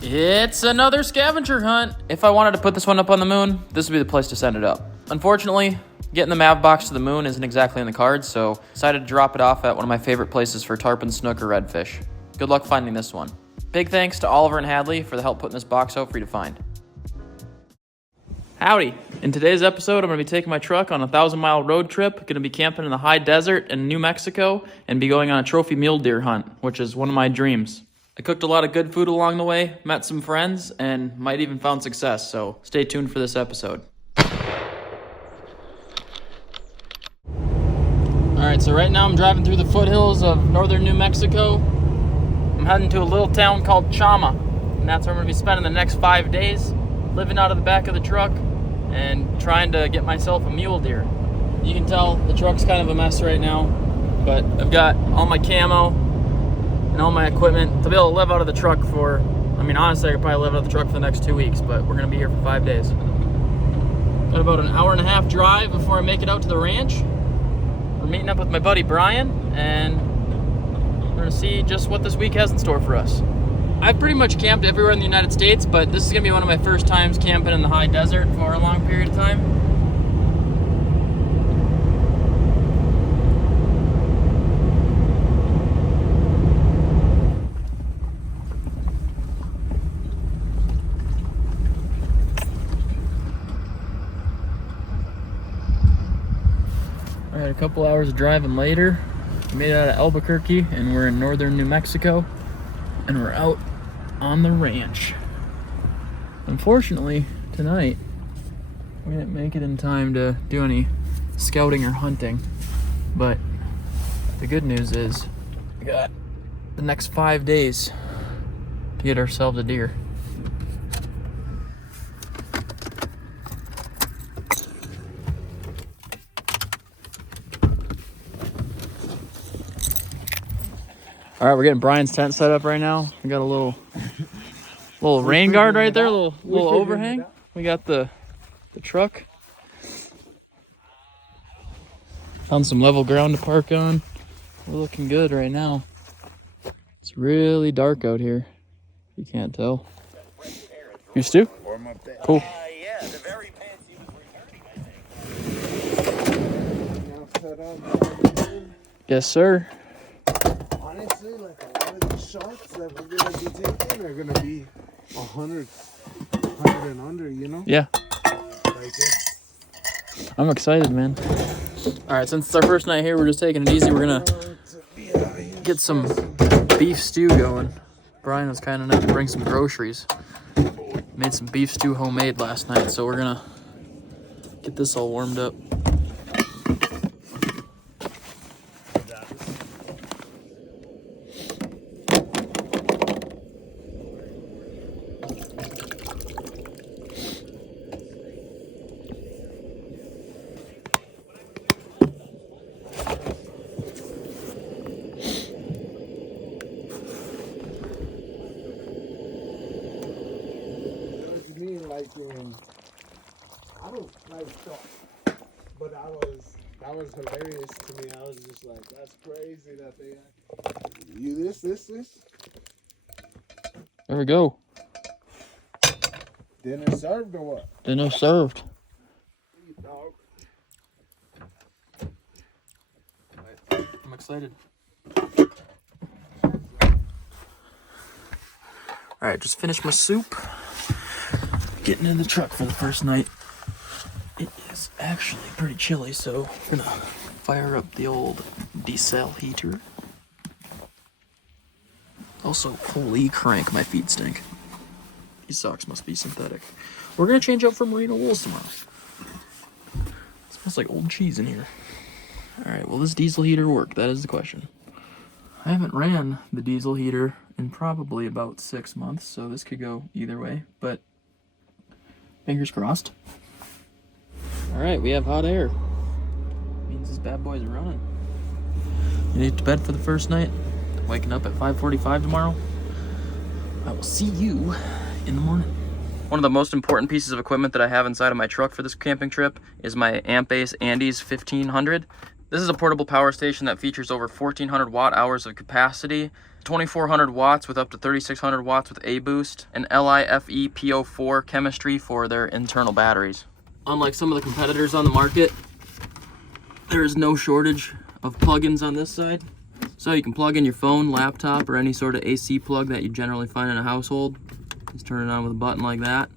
It's another scavenger hunt. If I wanted to put this one up on the moon, this would be the place to send it up. Unfortunately, getting the Mav box to the moon isn't exactly in the cards, so decided to drop it off at one of my favorite places for tarpon, snook, or redfish. Good luck finding this one. Big thanks to Oliver and Hadley for the help putting this box out for you to find. Howdy. In today's episode, I'm going to be taking my truck on a 1,000-mile road trip, going to be camping in the high desert in New Mexico, and be going on a trophy mule deer hunt, which is one of my dreams. I cooked a lot of good food along the way, met some friends, and might even found success, so stay tuned for this episode. Alright, so right now I'm driving through the foothills of northern New Mexico. I'm heading to a little town called Chama, and that's where I'm going to be spending the next 5 days, living out of the back of the truck and trying to get myself a mule deer. You can tell the truck's kind of a mess right now, but I've got all my camo and all my equipment to be able to live out of the truck for, honestly, I could probably live out of the truck for the next 2 weeks, but we're gonna be here for 5 days. Got about an hour and a half drive before I make it out to the ranch. We're meeting up with my buddy Brian, and we're gonna see just what this week has in store for us. I've pretty much camped everywhere in the United States, but this is gonna be one of my first times camping in the high desert for a long period of time. All right, a couple hours of driving later, we made it out of Albuquerque, and we're in northern New Mexico, and we're out on the ranch. Unfortunately, tonight, we didn't make it in time to do any scouting or hunting, but the good news is we got the next 5 days to get ourselves a deer. All right, we're getting Brian's tent set up right now. We got a little rain guard right there, a little overhang. We got the truck. Found some level ground to park on. We're looking good right now. It's really dark out here. You can't tell. You Stu? Cool. Yeah, the very pants he was returning, I think. Yes, sir. Honestly, like a lot of the shots that we're gonna be taking are gonna be 100 and under, you know? Yeah. Like I'm excited, man. All right, since it's our first night here, we're just taking it easy. We're gonna get some beef stew going. Brian was kind enough to bring some groceries. Made some beef stew homemade last night, so we're gonna get this all warmed up. I don't like shots, but that was hilarious to me. I was just like, that's crazy that they you this. There we go. Dinner served or what? Dinner served. I'm excited. All right, just finished my soup. Getting in the truck for the first night. It is actually pretty chilly, so we're gonna fire up the old diesel heater. Also, holy crank, my feet stink. These socks must be synthetic. We're gonna change out for merino wools tomorrow. It smells like old cheese in here. All right, will this diesel heater work? That is the question. I haven't ran the diesel heater in probably about 6 months, so this could go either way, but fingers crossed. All right, we have hot air. Means this bad boy's running. You need to bed for the first night. Waking up at 5:45 tomorrow. I will see you in the morning. One of the most important pieces of equipment that I have inside of my truck for this camping trip is my Amp Ace Andes 1500. This is a portable power station that features over 1,400 watt hours of capacity, 2,400 watts with up to 3,600 watts with A-boost, and LiFePO4 chemistry for their internal batteries. Unlike some of the competitors on the market, there is no shortage of plugins on this side. So you can plug in your phone, laptop, or any sort of AC plug that you generally find in a household. Just turn it on with a button like that.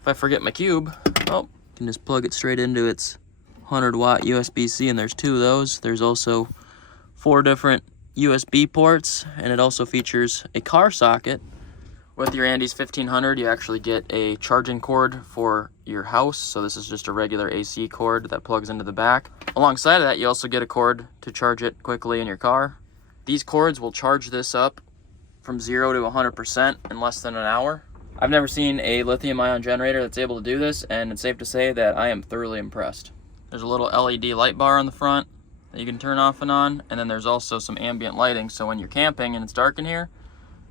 If I forget my cube, oh, you can just plug it straight into its 100 watt USB-C, and there's 2 of those. There's also 4 different USB ports, and it also features a car socket. With your Andes 1500, you actually get a charging cord for your house. So this is just a regular AC cord that plugs into the back. Alongside of that, you also get a cord to charge it quickly in your car. These cords will charge this up from 0 to 100% in less than an hour. I've never seen a lithium-ion generator that's able to do this, and it's safe to say that I am thoroughly impressed. There's a little LED light bar on the front that you can turn off and on, and then there's also some ambient lighting, so when you're camping and it's dark in here,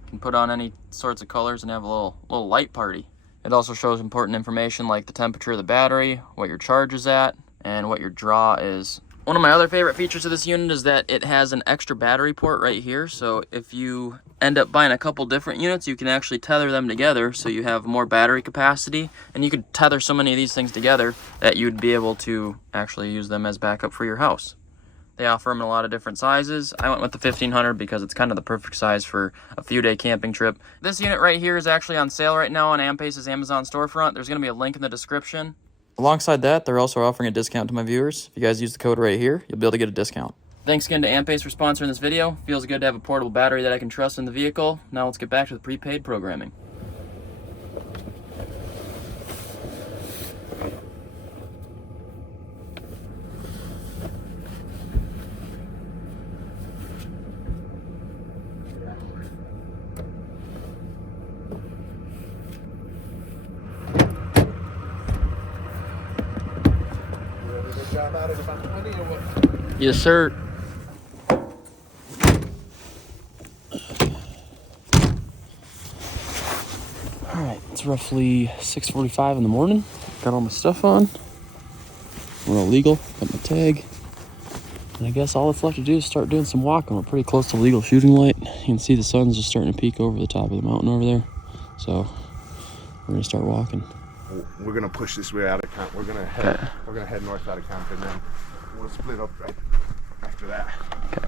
you can put on any sorts of colors and have a little light party. It also shows important information like the temperature of the battery, what your charge is at, and what your draw is. One of my other favorite features of this unit is that it has an extra battery port right here, so if you end up buying a couple different units, you can actually tether them together so you have more battery capacity, and you could tether so many of these things together that you'd be able to actually use them as backup for your house. They offer them in a lot of different sizes. I went with the 1500 because it's kind of the perfect size for a few-day camping trip. This unit right here is actually on sale right now on Ampace's Amazon storefront. There's going to be a link in the description. Alongside that, they're also offering a discount to my viewers. If you guys use the code right here, you'll be able to get a discount. Thanks again to Ampace for sponsoring this video. Feels good to have a portable battery that I can trust in the vehicle. Now let's get back to the prepaid programming. Yes, sir. Alright, it's roughly 6:45 in the morning. Got all my stuff on. We're all legal. Got my tag. And I guess all that's left to do is start doing some walking. We're pretty close to legal shooting light. You can see the sun's just starting to peek over the top of the mountain over there. So we're gonna start walking. We're gonna push this way out of camp. We're gonna head north out of camp, and then we'll split up right after that. Okay.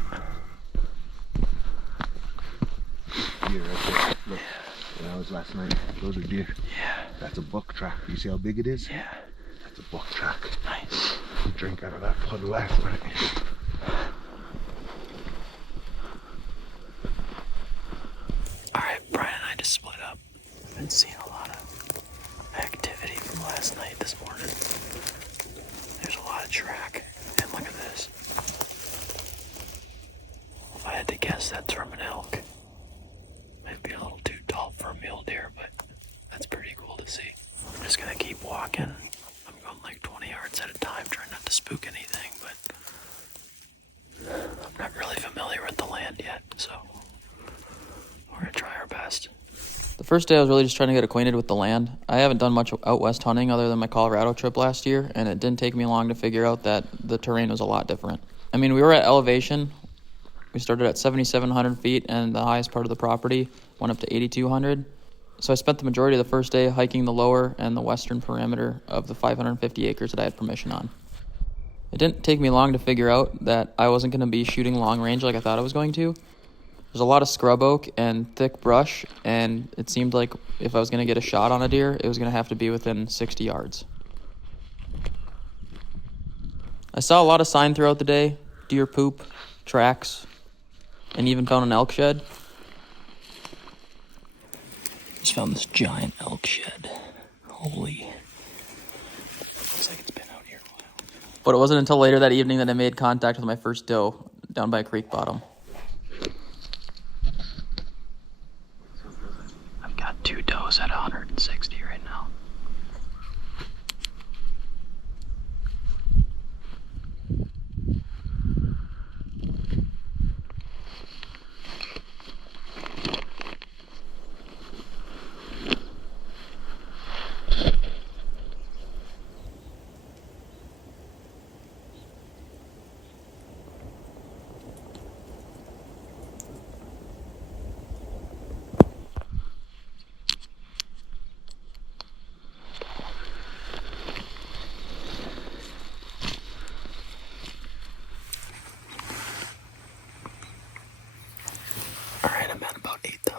Deer right there. Look, that was last night. Those are deer. Yeah. That's a buck track. You see how big it is? Yeah. That's a buck track. Nice. We drank out of that puddle last night. Alright, Brian and I just split up. I've been seeing a lot of activity from last night this morning. There's a lot of track. And look at this. If I had to guess, that's from an elk. Might be a little too tall for a mule deer, but that's pretty cool to see. I'm just gonna keep walking. I'm going like 20 yards at a time, trying not to spook anything, but I'm not really familiar with the land yet, so we're gonna try our best. The first day I was really just trying to get acquainted with the land. I haven't done much out west hunting other than my Colorado trip last year, and it didn't take me long to figure out that the terrain was a lot different. I mean, we were at elevation. We started at 7,700 feet, and the highest part of the property went up to 8,200. So I spent the majority of the first day hiking the lower and the western perimeter of the 550 acres that I had permission on. It didn't take me long to figure out that I wasn't going to be shooting long range like I thought I was going to. There's a lot of scrub oak and thick brush, and it seemed like if I was going to get a shot on a deer, it was going to have to be within 60 yards. I saw a lot of sign throughout the day, deer poop, tracks, and even found an elk shed. Just found this giant elk shed. Holy. Looks like it's been out here a while. But it wasn't until later that evening that I made contact with my first doe down by a creek bottom. I've got 2 does at 160 right now.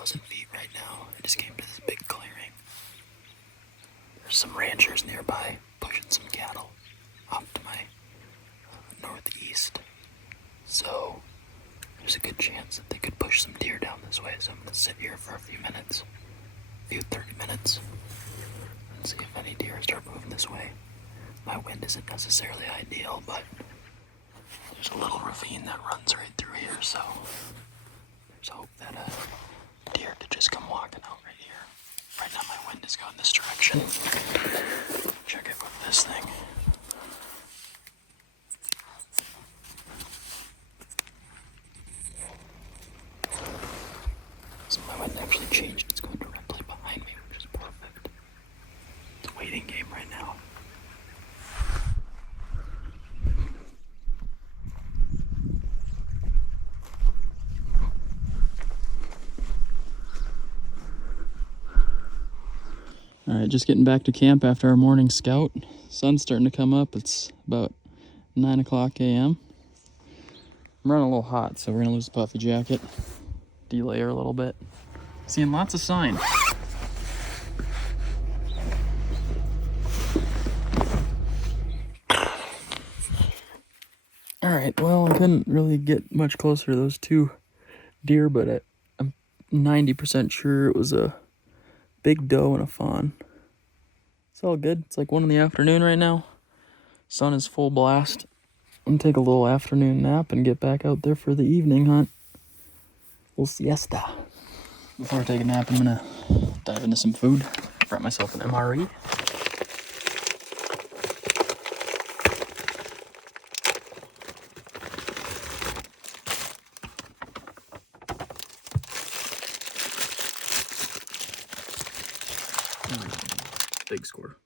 2,000 feet right now. I just came to this big clearing. There's some ranchers nearby pushing some cattle off to my northeast. So there's a good chance that they could push some deer down this way. So I'm going to sit here for a few minutes, 30 minutes, and see if any deer start moving this way. My wind isn't necessarily ideal, but there's a little ravine that runs right through here, so there's hope that a deer could just come walking out right here. Right now my wind is going this direction. Check it with this thing. So my wind actually changed. It's going directly behind me, which is perfect. It's a waiting game right now. All right, just getting back to camp after our morning scout. Sun's starting to come up. It's about 9 o'clock a.m. I'm running a little hot, so we're gonna lose the puffy jacket, delayer a little bit. Seeing lots of sign. All right, well, I couldn't really get much closer to those two deer, but I'm 90% sure it was a big doe and a fawn. It's all good. It's like 1 in the afternoon right now. Sun is full blast. I'm gonna take a little afternoon nap and get back out there for the evening hunt. Little siesta. Before I take a nap, I'm gonna dive into some food. Brought myself an MRE. Big score.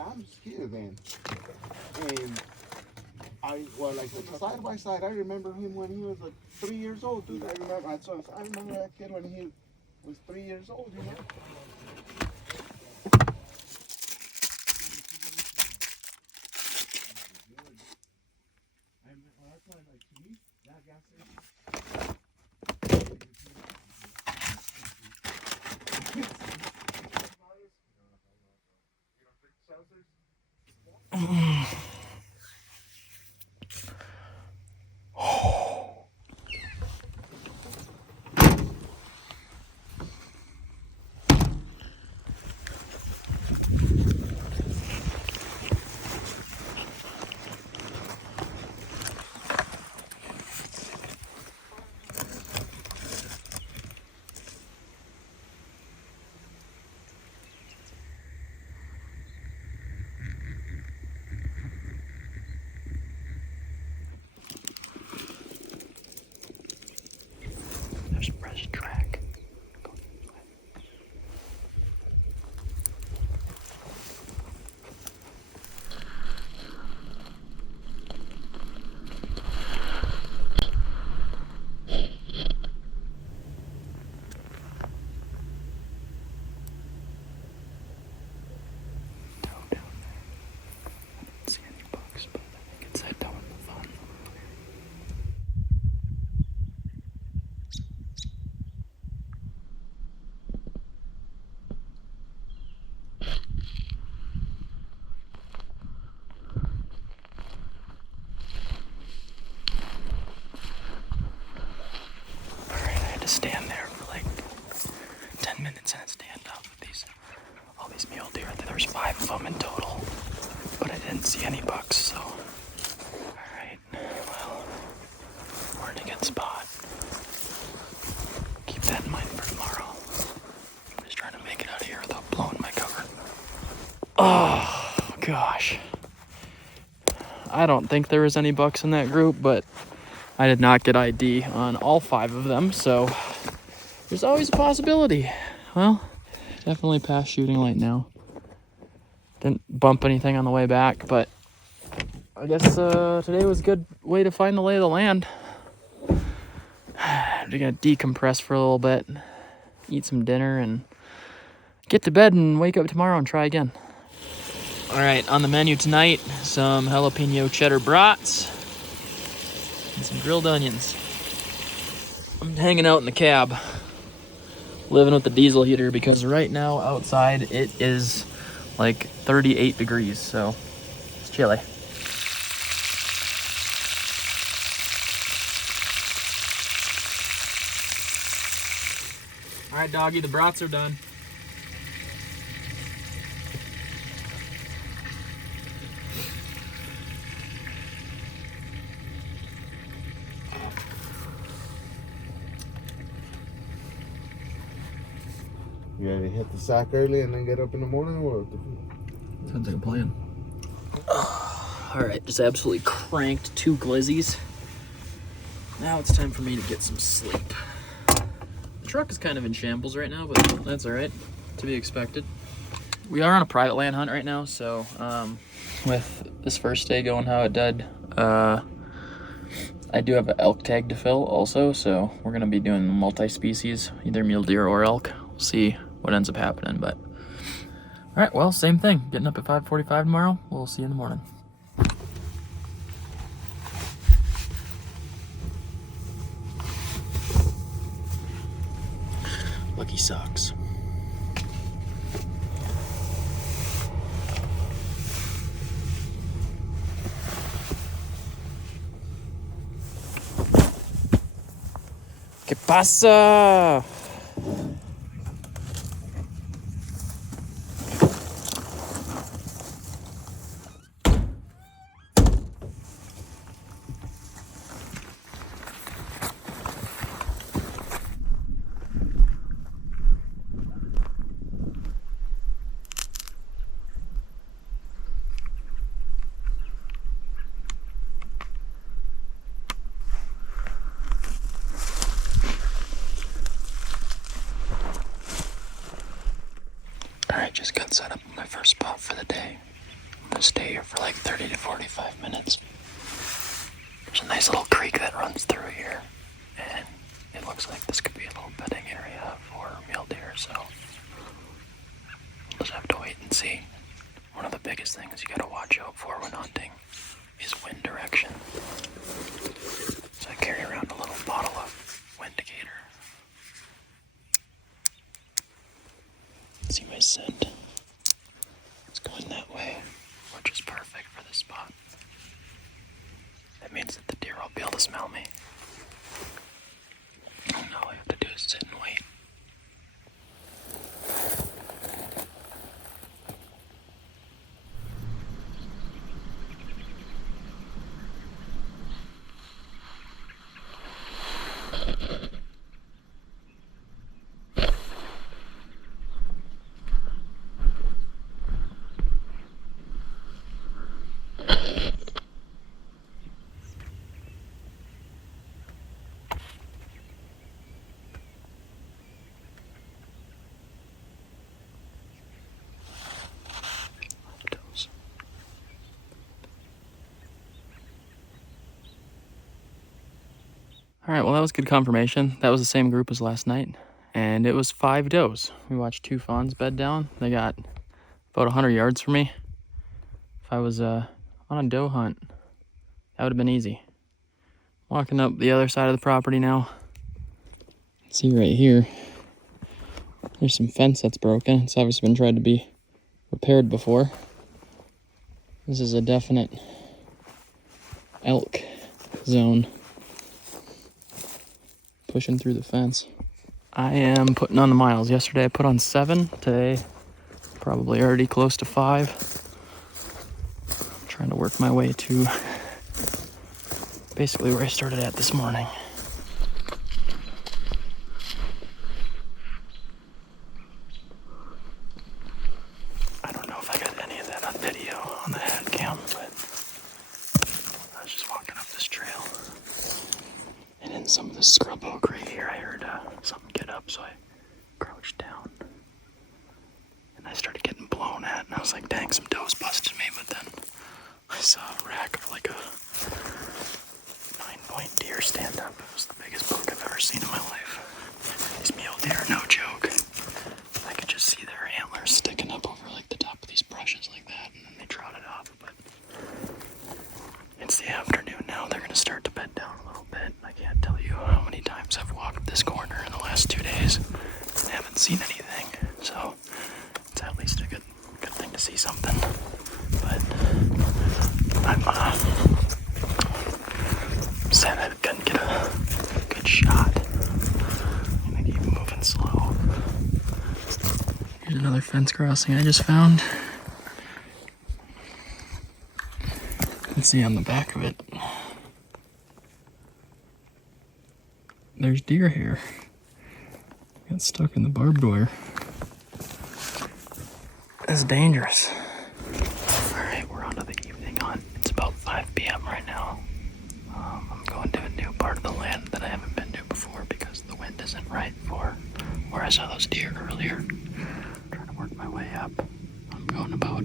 I'm scared then. And like side by side, I remember him when he was like 3 years old, dude. I remember that kid when he was 3 years old, you know? There's a fresh track. Stand there for like 10 minutes in a standoff with all these mule deer. I think there's 5 of them in total, but I didn't see any bucks, so alright, well, we're in a good spot. Keep that in mind for tomorrow. I'm just trying to make it out of here without blowing my cover. Oh, okay. gosh. I don't think there was any bucks in that group, but I did not get ID on all 5 of them, so there's always a possibility. Well, definitely past shooting light now. Didn't bump anything on the way back, but I guess today was a good way to find the lay of the land. We're gonna decompress for a little bit, eat some dinner, and get to bed and wake up tomorrow and try again. All right, on the menu tonight, some jalapeno cheddar brats and some grilled onions. I'm hanging out in the cab, living with the diesel heater, because right now outside it is like 38 degrees, so it's chilly. All right, doggy, the brats are done. You gotta hit the sack early and then get up in the morning, or Sounds like a plan. All right, just absolutely cranked 2 glizzies. Now it's time for me to get some sleep. The truck is kind of in shambles right now, but that's all right, to be expected. We are on a private land hunt right now, so with this first day going how it did, I do have an elk tag to fill also, so we're gonna be doing multi-species, either mule deer or elk. We'll see what ends up happening, but all right, well, same thing. Getting up at 5:45 tomorrow. We'll see you in the morning. Lucky socks. ¿Qué pasa? Alright, just got set up in my first spot for the day. I'm gonna stay here for like 30 to 45 minutes. There's a nice little creek that runs through here, and it looks like this could be a little bedding area for mule deer, so we'll just have to wait and see. One of the biggest things you gotta watch out for when hunting is wind direction. So I carry around a little bottle of Windicator. See my scent? It's going that way, which is perfect for this spot. That means that the deer won't be able to smell me. And all I have to do is sit and wait. All right, well, that was good confirmation. That was the same group as last night, and it was 5 does. We watched 2 fawns bed down. They got about 100 yards from me. If I was on a doe hunt, that would have been easy. Walking up the other side of the property now. See right here, there's some fence that's broken. It's obviously been tried to be repaired before. This is a definite elk zone. Pushing through the fence. I am putting on the miles. Yesterday I put on 7. Today, probably already close to 5. I'm trying to work my way to basically where I started at this morning. I don't know if I got any of that on video. some of this scrub oak right here. I heard something get up, so I crouched down. And I started getting blown at, and I was like, dang, some does busted me. But then I saw a rack of like a 9-point deer stand up. It was the biggest buck I've ever seen in my life. These mule deer are no joke. I could just see their antlers sticking up over like the top of these brushes like that, and then they trotted off. But it's the afternoon now. They're gonna start to bed down a little bit. I can't tell you how many times I've walked this corner in the last 2 days and haven't seen anything. So it's at least a good thing to see something. But I'm sad I couldn't get a good shot. I'm gonna keep moving slow. Here's another fence crossing I just found. You can see on the back of it, there's deer here. Got stuck in the barbed wire. That's dangerous. Alright, we're on to the evening hunt. It's about 5 p.m. right now. I'm going to a new part of the land that I haven't been to before because the wind isn't right for where I saw those deer earlier. I'm trying to work my way up. I'm going about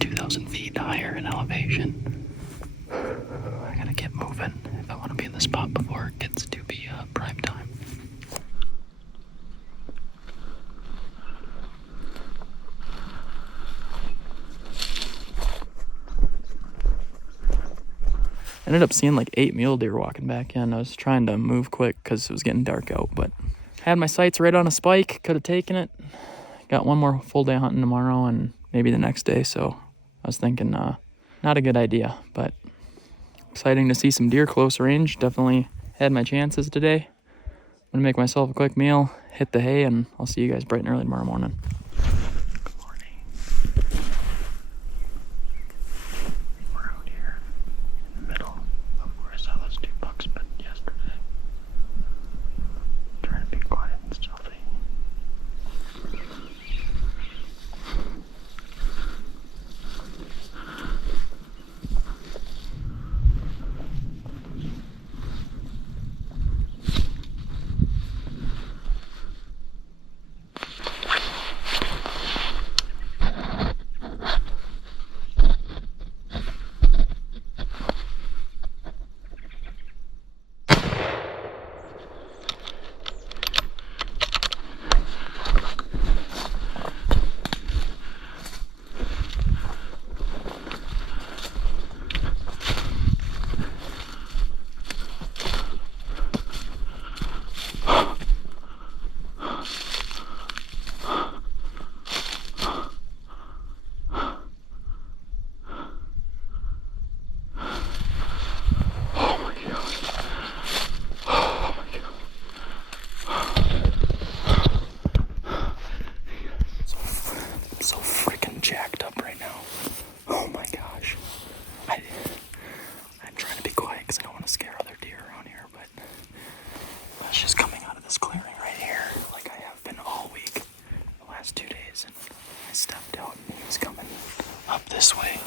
2,000 feet higher in elevation. I gotta get moving if I want to be in the spot before it gets to be prime time. I ended up seeing like 8 mule deer walking back in. I was trying to move quick because it was getting dark out, but I had my sights right on a spike, could have taken it. Got one more full day hunting tomorrow and maybe the next day, so I was thinking not a good idea, but exciting to see some deer close range. Definitely had my chances today. I'm gonna make myself a quick meal, hit the hay, and I'll see you guys bright and early tomorrow morning. Good morning. We're out here in the middle of where I saw those 2 bucks but yesterday. Trying to be quiet and stealthy. This way.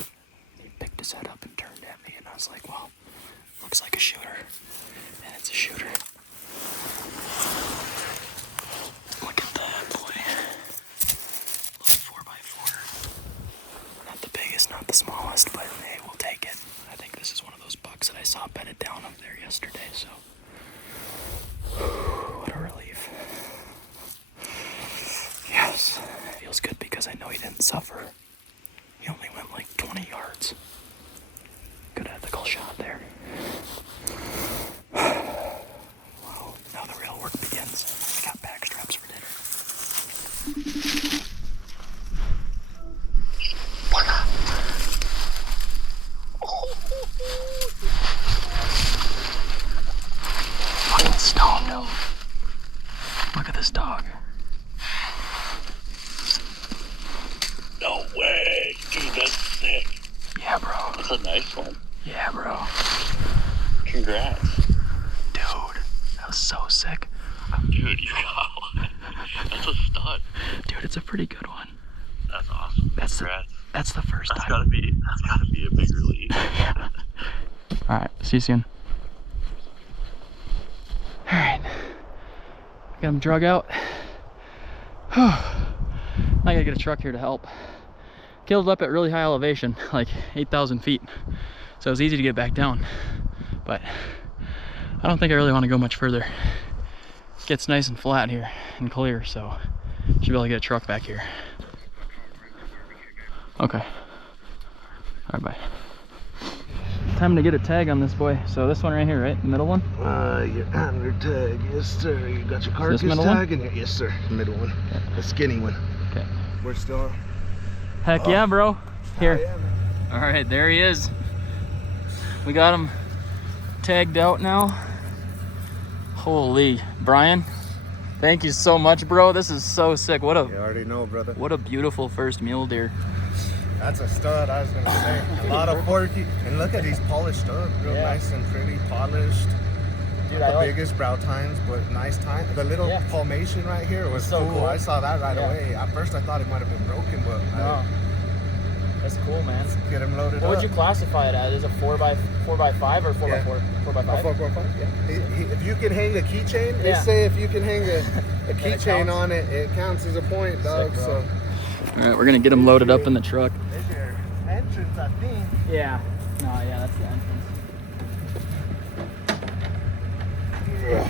He picked his head up and turned at me, and I was like, well, looks like a shooter. And it's a shooter. Look at that, boy. Little 4x4. Not the biggest, not the smallest, but hey, we'll take it. I think this is one of those bucks that I saw bedded down up there yesterday, so. What a relief. Yes, it feels good because I know he didn't suffer. He only went like 20 yards. Good ethical shot there. Wow, now the real work begins. I got back straps for dinner. Fucking stoned him. Look at this dog. No way, dude, that's sick. Yeah, bro. That's a nice one. Yeah, bro. Congrats. Dude, that was so sick. Dude, you got one. That's a stud. Dude, it's a pretty good one. That's awesome. Congrats. That's the first That's time. That's gotta be a big relief. Yeah. Alright, see you soon. Got him drug out. I gotta get a truck here to help. Killed up at really high elevation, like 8,000 feet. So it was easy to get back down. But I don't think I really want to go much further. It gets nice and flat here and clear, so should be able to get a truck back here. Okay. All right, bye. Time to get a tag on this boy. So this one right here, right? The middle one? Your under tag, yes sir. You got your carcass middle tag and your, yes sir, middle one. The skinny one. Okay. We're still. Heck yeah, bro. Here. Yeah, man. All right, there he is. We got him tagged out now. Holy, Brian, thank you so much, bro. This is so sick. You already know, brother. What a beautiful first mule deer. That's a stud, I was gonna say. A lot of forky. And look at these polished up. Real nice and pretty, polished. Dude, Not the biggest brow tines, but nice time. The little palmation right here was so cool. I saw that right away. At first I thought it might have been broken, but That's cool, man. Get him loaded up. What would you classify it as? Is it 4x5 or 4x4? 4x5? 4x5, yeah. If you can hang a keychain, they say if you can hang a keychain on it, it counts as a point, dog. Sick, so. All right, we're gonna get him loaded up in the truck. There's your entrance, I think. Yeah. No, yeah, that's the entrance. Bro.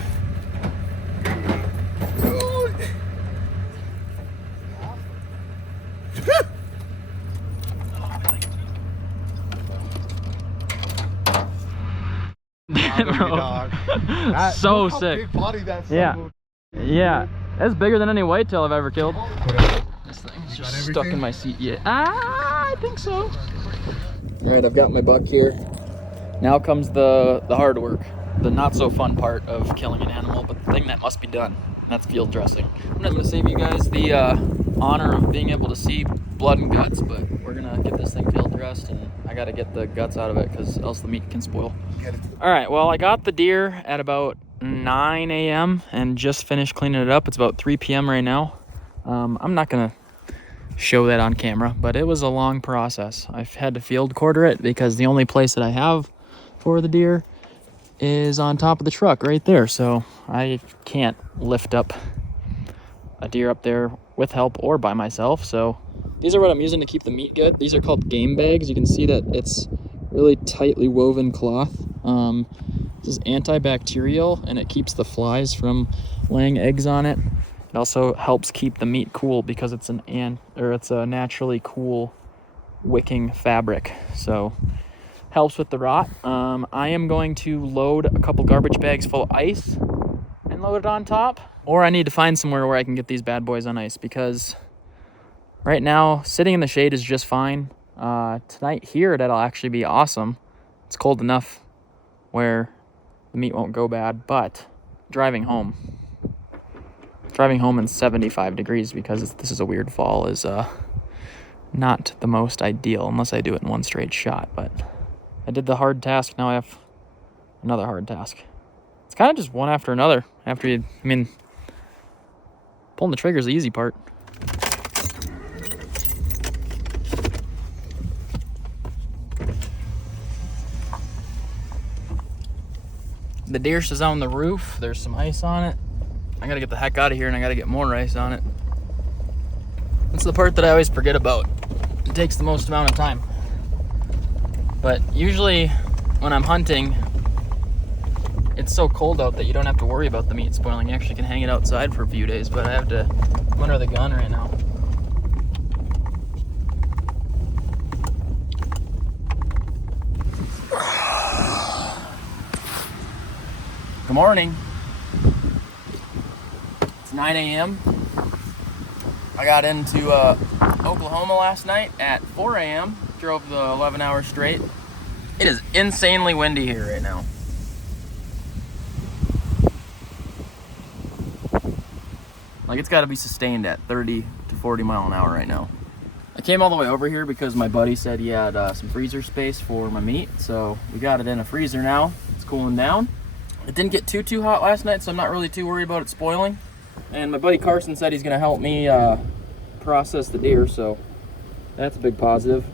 So sick. Yeah, that's bigger than any whitetail I've ever killed. This thing's just stuck in my seat. Yeah, I think so. All right, I've got my buck here. Now comes the hard work, the not so fun part of killing an animal, but the thing that must be done. That's field dressing. I'm not gonna save you guys the honor of being able to see blood and guts, but we're gonna get this thing field dressed, and I gotta get the guts out of it because else the meat can spoil. All right, well, I got the deer at about 9 a.m. and just finished cleaning it up. It's about 3 p.m. right now. I'm not gonna show that on camera, but it was a long process. I've had to field quarter it because the only place that I have for the deer is on top of the truck right there, so I can't lift up a deer up there with help or by myself. So these are what I'm using to keep the meat good. These are called game bags. You can see that it's really tightly woven cloth. This is antibacterial and it keeps the flies from laying eggs on it. It also helps keep the meat cool because it's it's a naturally cool wicking fabric, so helps with the rot. I am going to load a couple garbage bags full of ice and load it on top, or I need to find somewhere where I can get these bad boys on ice because right now sitting in the shade is just fine. Tonight here it'll actually be awesome. It's cold enough where the meat won't go bad, but driving home in 75 degrees because this is a weird fall is not the most ideal unless I do it in one straight shot. But I did the hard task. Now I have another hard task. It's kind of just one after another. Pulling the trigger is the easy part. The deer is on the roof. There's some ice on it. I gotta get the heck out of here and I gotta get more ice on it. That's the part that I always forget about. It takes the most amount of time. But usually when I'm hunting, it's so cold out that you don't have to worry about the meat spoiling. You actually can hang it outside for a few days, but I'm under the gun right now. Good morning. It's 9 a.m. I got into Oklahoma last night at 4 a.m. Drove the 11 hours straight. It is insanely windy here right now. Like, it's got to be sustained at 30 to 40 mile an hour right now. I came all the way over here because my buddy said he had some freezer space for my meat, so we got it in a freezer now. It's cooling down. It didn't get too hot last night, so I'm not really too worried about it spoiling. And my buddy Carson said he's gonna help me process the deer, so that's a big positive.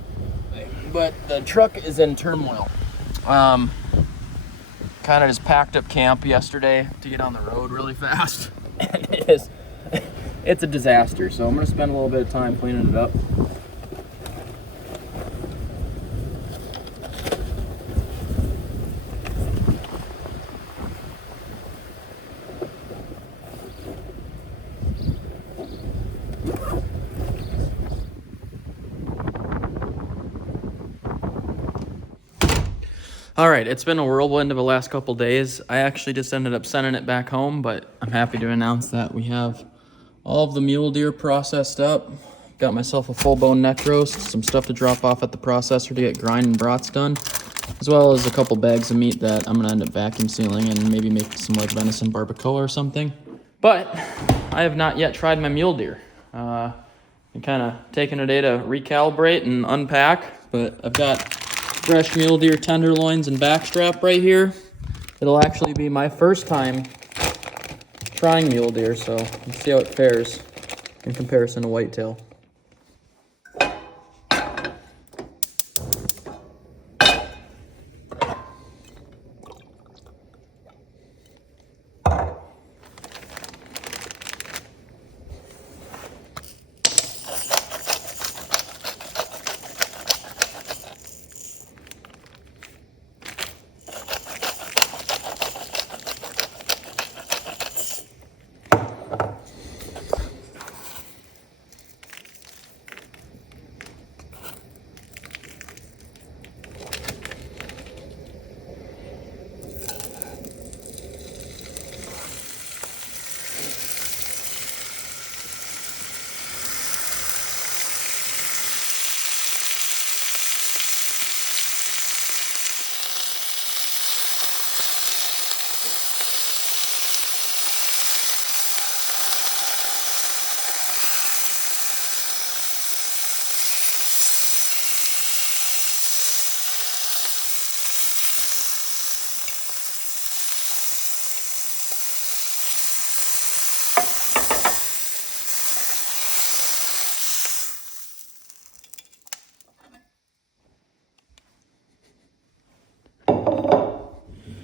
But the truck is in turmoil. Kind of just packed up camp yesterday to get on the road really fast. And it's a disaster. So I'm gonna spend a little bit of time cleaning it up. All right, it's been a whirlwind of the last couple days. I actually just ended up sending it back home, but I'm happy to announce that we have all of the mule deer processed up. Got myself a full bone neck roast, some stuff to drop off at the processor to get grind and brats done, as well as a couple bags of meat that I'm gonna end up vacuum sealing and maybe make some like venison barbacoa or something. But I have not yet tried my mule deer. I'm kind of taking a day to recalibrate and unpack, but I've got fresh mule deer tenderloins and backstrap right here. It'll actually be my first time trying mule deer, so let's see how it fares in comparison to whitetail.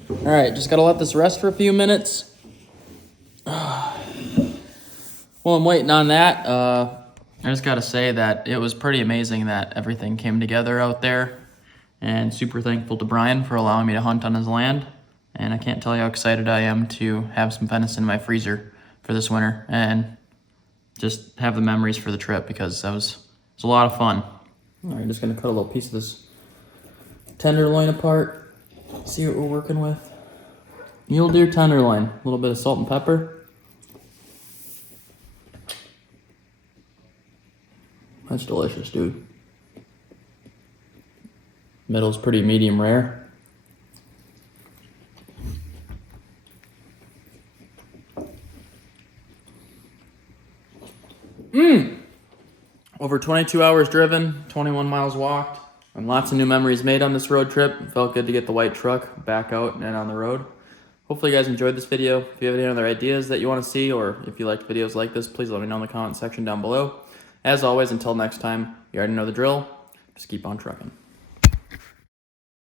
All right, just gotta let this rest for a few minutes. While I'm waiting on that, I just gotta say that it was pretty amazing that everything came together out there, and super thankful to Brian for allowing me to hunt on his land. And I can't tell you how excited I am to have some venison in my freezer for this winter and just have the memories for the trip, because it was a lot of fun. All right, just gonna cut a little piece of this tenderloin apart, see what we're working with. Mule deer tenderloin, a little bit of salt and pepper. That's delicious, dude. Middle's pretty medium rare. Over 22 hours driven, 21 miles walked, and lots of new memories made on this road trip. It felt good to get the white truck back out and on the road. Hopefully you guys enjoyed this video. If you have any other ideas that you want to see, or if you like videos like this, please let me know in the comment section down below. As always, until next time, you already know the drill. Just keep on trucking.